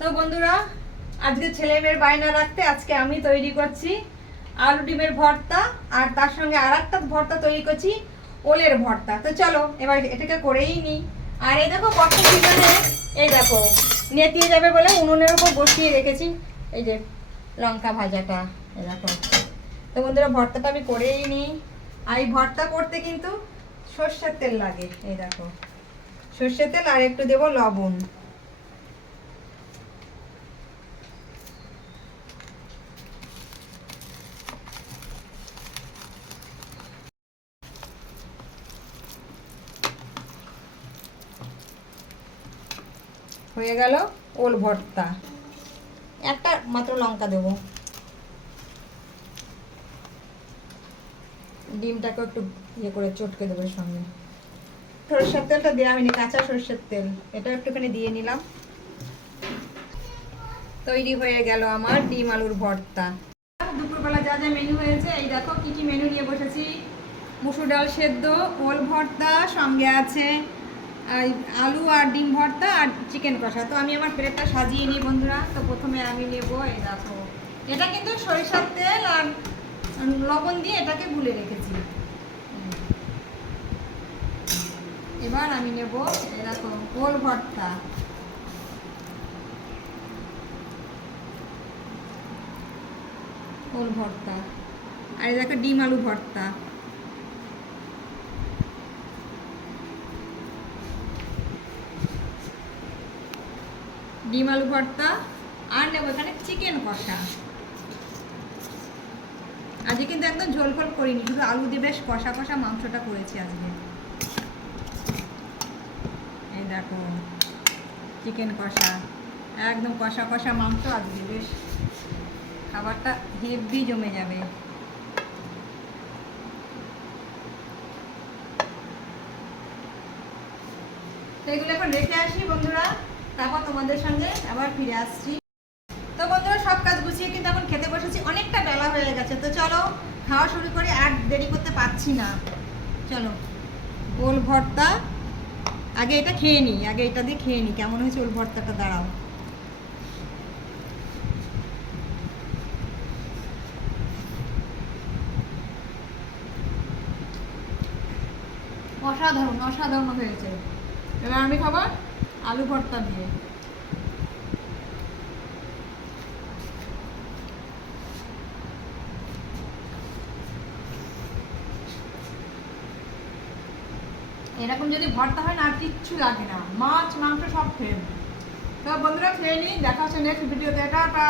তো বন্ধুরা, আজকে ছেলে মেয়ের বায়না রাখতে আজকে আমি তৈরি করছি আলু ডিমের ভর্তা, আর তার সঙ্গে আর একটা ভর্তা তৈরি করছি ওলের ভর্তা। তো চলো, এবার এটাকে করেই নিই। আর এই দেখো বর্ষা সিজনে এই দেখো, নেতিয়ে যাবে বলে উনুনের উপর বসিয়ে রেখেছি। এই যে লঙ্কা ভাজাটা, এই দেখো। তো বন্ধুরা, ভর্তাটা আমি করেই নিই। আর এই ভর্তা করতে কিন্তু সর্ষের তেল লাগে, এই দেখো। সর্ষের তেল আর একটু দেবো লবণ। হয়ে গেল ওল ভর্তা। একটা মাত্র লঙ্কা দেবো। ডিমটাকে একটু ইয়ে করে চটকে দেবো সঙ্গে। সরষের তেলটা দেওয়া হয়নি কাঁচা সরষের তেল। এটা একটুখানি দিয়ে নিলাম। তৈরি হয়ে গেল আমার ডিম আলুর ভর্তা। দুপুরবেলা যা যা মেনু হয়েছে, এই দেখো কি কি মেনু নিয়ে বসেছি। মুসুর ডাল সেদ্ধ, ওল ভর্তা, সঙ্গে আছে আলু আর ডিম ভর্তা আর চিকেন কষা। তো আমি আমার প্লেটটা সাজিয়ে নিই বন্ধুরা। তো প্রথমে আমি নেব, এই দেখো। এটা কিন্তু সরিষার তেল আর লবণ দিয়ে এটাকে গুলে রেখেছি। এবার আমি নেব দেখো, ওল ভর্তা। ওল ভর্তা। আর দেখো ডিম আলু ভর্তা। ডিম আলু ভর্তা আর নেব এখানে চিকেন কষা। আজকে কিন্তু একদম ঝোল ফোল করিনি, শুধু আলু দিয়ে বেশ কষা কষা মাংসটা করেছি আজকে। এই দেখো চিকেন কষা, একদম কষা কষা মাংস আজকে, বেশ খাবারটা হেভি জমে যাবে। তো এগুলো এখন রেখে আসি বন্ধুরা। তারপর তোমাদের সঙ্গে আবার ফিরে আসছি। তো বন্ধুরা, সব কাজ গুছিয়ে কিন্তু এখন খেতে বসেছি। অনেকটা বেলা হয়ে গেছে, তো চলো খাওয়া শুরু করে। আর দেরি করতে পারছি না। চলো, ওল ভর্তা। আগে এটা খেয়ে নিই, আগে এটা দিয়ে খেয়ে নিই। কেমন হয়েছে ওল ভর্তাটা? দাঁড়াও। অসাধারণ অসাধারণ হয়েছে। এবার আমি খাবার? আলু ভর্তা দিয়ে। এরকম যদি ভর্তা হয় না, আর কিচ্ছু লাগে না। মাছ, মাংস সব খেয়ে তো বন্ধুরা, খেয়ে নিই দেখা হচ্ছে নেক্সট ভিডিওতে টাটা।